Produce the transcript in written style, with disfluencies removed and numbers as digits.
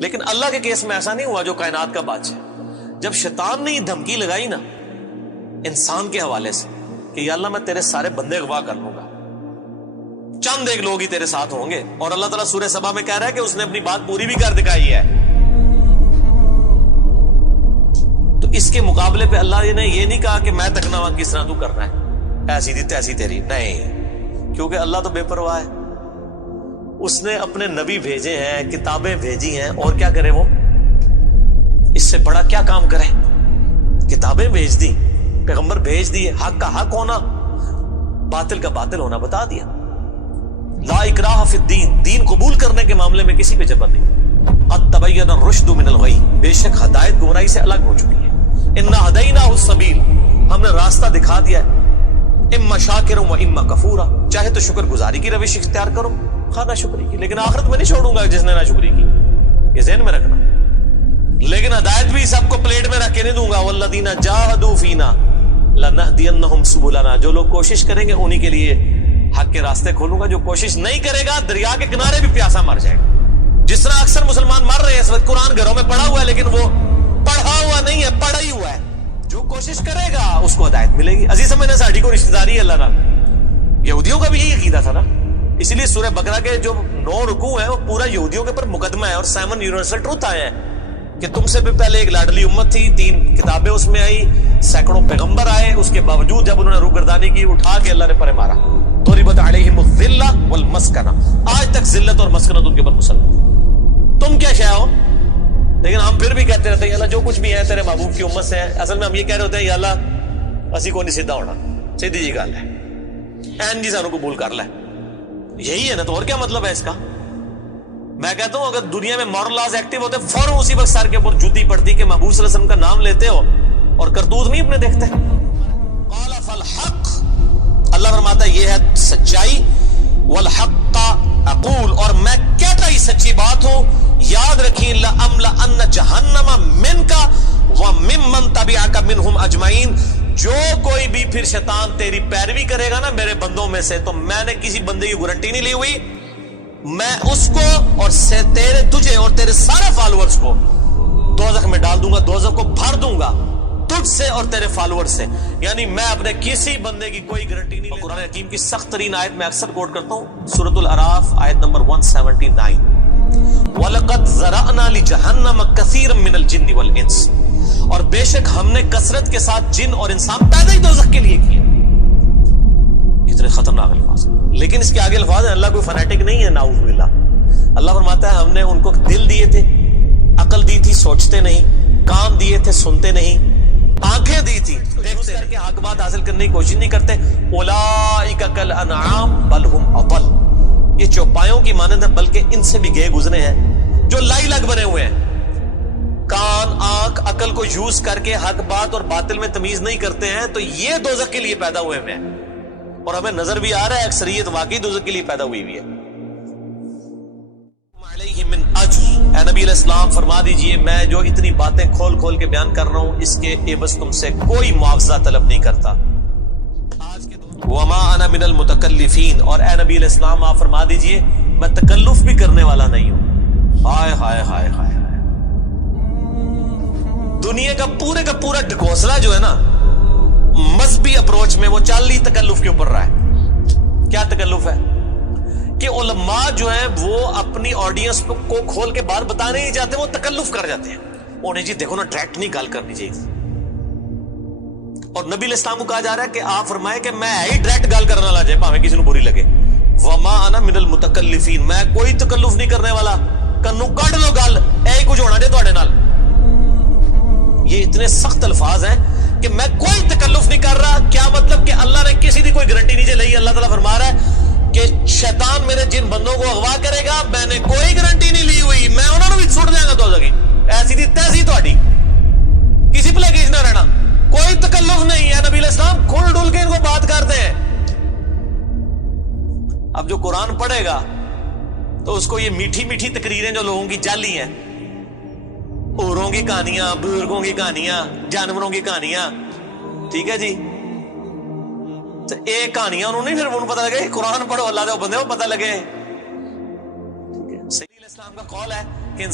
لیکن اللہ کے کیس میں ایسا نہیں ہوا جو کائنات کا بادشاہ. جب شیطان نے یہ دھمکی لگائی نا انسان کے حوالے سے کہ یا اللہ میں تیرے سارے بندے اغوا کر لوں گا, چند ایک لوگ ہی تیرے ساتھ ہوں گے, اور اللہ تعالیٰ سورہ سبا میں کہہ رہا ہے کہ اس نے اپنی بات پوری بھی کر دکھائی ہے. تو اس کے مقابلے پہ اللہ نے یہ نہیں کہا کہ میں تکنا ہوا کس طرح تو کرنا ہے, ایسی تھی تیسی تیری, نہیں, کیونکہ اللہ تو بے پرواہ ہے. اس نے اپنے نبی بھیجے ہیں, کتابیں بھیجی ہیں, اور کیا کرے وہ, اس سے بڑا کیا کام کرے. کتابیں بھیج دی, پیغمبر بھیج دیے, حق کا حق ہونا باطل کا باطل ہونا بتا دیا. لا اکراہ فی الدین, دین قبول کرنے کے معاملے میں کسی پہ جبر نہیں. قد تبین الرشد من الغی, بے شک ہدایت گمراہی سے الگ ہو چکی ہے. انا ہدیناہ السبیل, ہم نے راستہ دکھا دیا ہے. اما شاکر و اما کفورا, چاہے تو شکر گزاری کی روش اختیار کرو, خواہ نہ شکری کی, لیکن آخرت میں نہیں چھوڑوں گا جس نے نہ شکری کی, یہ ذہن میں رکھنا. لیکن ہدایت بھی سب کو پلیٹ میں رکھ کے نہیں دوں گا. والذین جاہدوا فینا لنہدینہم سبلنا, جو لوگ کوشش کریں گے انہی کے لیے حق کے راستے کھولوں گا. جو کوشش نہیں کرے گا دریا کے کنارے بھی پیاسا مر جائے گا. جس طرح اکثر مسلمان مر رہے ہیں اس وقت, قرآن گھروں میں پڑھا ہوا ہے لیکن وہ پڑھا ہوا نہیں ہے, پڑھا ہی ہوا ہے. جو کوشش کرے گا اس کو ہدایت ملے گی. عزیز سمجھنا, ساڑھی کو رشتہ داری ہے اللہ نال. یہودیوں کا بھی یہی عقیدہ تھا نا, اسی لیے سورہ بقرہ کے جو 9 رکوع ہیں وہ پورا یہودیوں کے اوپر مقدمہ ہے, اور 7 یونیورسل ٹروتھ آئے ہیں کہ تم سے بھی پہلے ایک لاڈلی امت تھی, 3 کتابیں اس میں آئی, سینکڑوں پیغمبر آئے, اس کے باوجود جب انہوں نے روگردانی کی اٹھا کے اللہ نے پرے مارا. ضربت علیہم الذلہ والمسکنہ, آج تک ذلت اور مسکنت ان کے اوپر مسلط. تم کیا شے ہو, لیکن ہم پھر بھی کہتے رہتے ہیں یا اللہ جو کچھ بھی ہے تیرے محبوب کی امت سے ہے. اصل میں ہم یہ کہہ رہے ہوتے ہیں یا اللہ اسی کو نہیں سیدھا ہونا, سیدھی جی گل ہے, این جی سانوں قبول کر لے, یہی ہے نا. تو اور کیا مطلب ہے اس کا. میں کہتا ہوں اگر دنیا میں مورل لاز ایکٹیو ہوتے فوراً اسی وقت سر کے اوپر جوتی پڑتی کہ محبوب صلی اللہ علیہ وسلم کا نام لیتے ہو اور کرتوت نہیں اپنے دیکھتے. قال فالحق, اللہ فرماتا ہے یہ ہے سچائی, والحق اقول, اور میں کہتا ہی سچی بات ہوں. یاد رکھیں لأملأن جہنم منک وممن تبعک منہم اجمعین, جو کوئی بھی پھر شیطان تیری پیروی کرے گا نا میرے بندوں میں سے, تو میں نے کسی بندے کی گارنٹی نہیں لی ہوئی, میں اس کو اور تجھے اور تیرے سارے فالوورز کو دوزخ میں ڈال دوں گا, دوزخ کو بھر دوں گا تجھ سے اور تیرے فالوور سے. یعنی میں اپنے کسی بندے کی کوئی گارنٹی نہیں. قرآن حکیم کی سخت ترین آیت میں اکثر کوٹ کرتا ہوں, سورۃ الاعراف آیت نمبر 179, وَلَقَدْ ذَرَأْنَا لِجَهَنَّمَ كَثِيرًا مِنَ الْجِنِّ وَالْإِنسِ, اور بے شک ہم نے کثرت کے ساتھ جن اور انسان پیدا ہی دوزخ کے لیے کیے. اتنے خطرناک الفاظ, لیکن اس کے آگے الفاظ ہیں, اللہ کوئی فنیٹک نہیں ہے, نعوذ باللہ. اللہ فرماتا ہے ہم نے ان کو دل دیے تھے, عقل دی تھی سوچتے نہیں, کان دیے تھے سنتے نہیں, آنکھیں دی تھی دیکھتے کر کے حق بات حاصل کرنے کی کوشش نہیں کرتے. اولئک کالانعام بل هم اضل, یہ چوپایوں کی مانند ہے بلکہ ان سے بھی گئے گزرے ہیں جو لائی لگ بنے ہوئے ہیں. کان آنکھ عقل کو یوز کر کے حق بات اور باطل میں تمیز نہیں کرتے ہیں, تو یہ دوزخ کے لیے پیدا ہوئے ہیں. اور ہمیں نظر بھی آ رہا ہے اکثریت واقعی دوزخ کے لیے پیدا ہوئی ہوئی ہے. علیہ من اجر, اے نبی علیہ السلام فرما دیجئے میں جو اتنی باتیں کھول کھول کے بیان کر رہا ہوں اس کے عوض تم سے کوئی معاوضہ طلب نہیں کرتا. وما انا من المتکلفین, اور اے نبی علیہ السلام آپ فرما دیجئے میں تکلف بھی کرنے والا نہیں ہوں. ہائے ہائے ہائے ہائے, دنیا کا پورا ڈھکوسلا جو ہے نا مذہبی اپروچ میں وہ چال لی تکلف کے اوپر رہا ہے. کیا تکلف ہے کہ علماء جو ہیں وہ اپنی آڈینس کو کھول کے بات بتانے نہیں چاہتے, وہ تکلف کر جاتے ہیں. انہیں جی دیکھو نا ڈائریکٹ نہیں گال کرنی چاہیے, اور نبی علیہ السلام کو کہا جا رہا ہے کہ آپ فرمائے کہ میں ہی ڈائریکٹ گال کرنے والا جائے پاویں کسی نے بری لگے. وما انا من المتکلفین, میں کوئی تکلف نہیں کرنے والا, کنو کڈ لو گل, اے کچھ ہونا جے تواڈے نال. یہ اتنے سخت الفاظ ہیں کہ میں کوئی تکلف نہیں کر رہا. کیا مطلب کہ اللہ نے کسی کی کوئی گارنٹی نہیں لئی. اللہ تعالیٰ فرما رہا ہے کہ شیطان میرے جن بندوں کو اغوا کرے گا میں نے کوئی گارنٹی نہیں لی ہوئی, میں انہوں نے بھی چھوڑ دیا گا دوزخ کی. ایسی تھی تیسی تہاڈی, کسی پلے کیس نہ رہنا, کوئی تکلف نہیں ہے. نبی علیہ السلام کھل ڈل کے ان کو بات کرتے ہیں. اب جو قرآن پڑھے گا تو اس کو یہ میٹھی میٹھی تقریریں جو لوگوں کی جعلی ہیں, اوروں کی کہانیاں, بزرگوں کی کہانیاں, جانوروں کی کہانیاں, ٹھیک ہے جی, تو ایک کہانیاں انہوں نے پھر انہوں پتہ لگے, قرآن پڑھو اللہ دے بندے کو پتہ لگے. ٹھیک ہے, صحیح. اسلام کا قول ہے کہ